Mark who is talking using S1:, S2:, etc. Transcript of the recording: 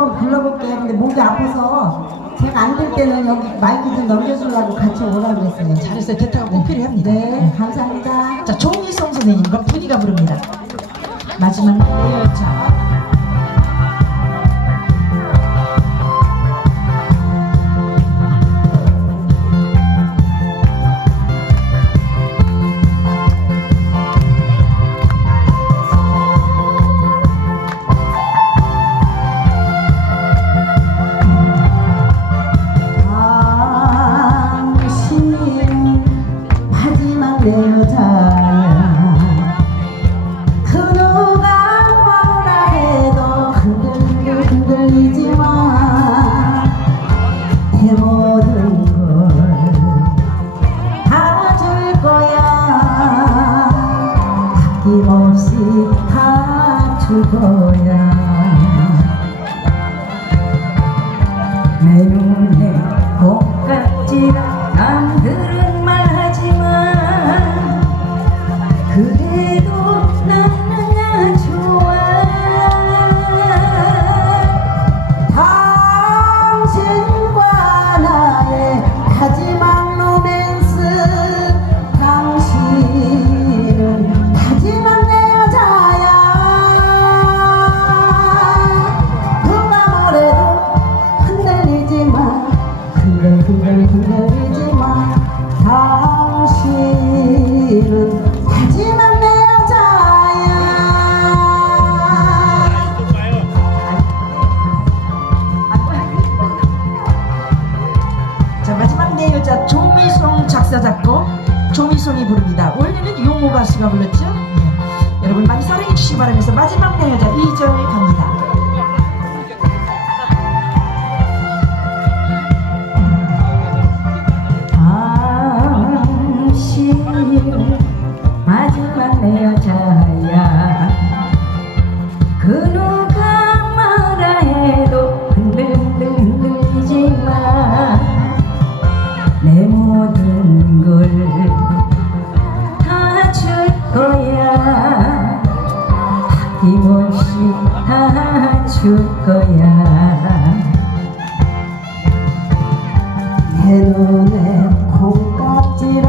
S1: 한번 불러볼게요. 근데 목이 아파서 제가 안 될 때는 여기 마이크 좀 넘겨주려고 같이 오라고 그랬어요.
S2: 잘했어요. 대타가 꼭 필요합니다.
S1: 네, 감사합니다.
S2: 자, 종이성 선생님과 분이가 부릅니다. 마지막 내 여자.
S1: 아낌없이 다줄 거야. 내 눈에 똑같지라 마지막 내 여자
S2: 조미송 작사 작곡 조미송이 부릅니다. 원래는 용호 가수가 불렀죠? 예. 여러분 많이 사랑해 주시기 바라면서 마지막 내 여자 2절 갑니다.
S1: 줄 거야. 내 눈에 콩깍지라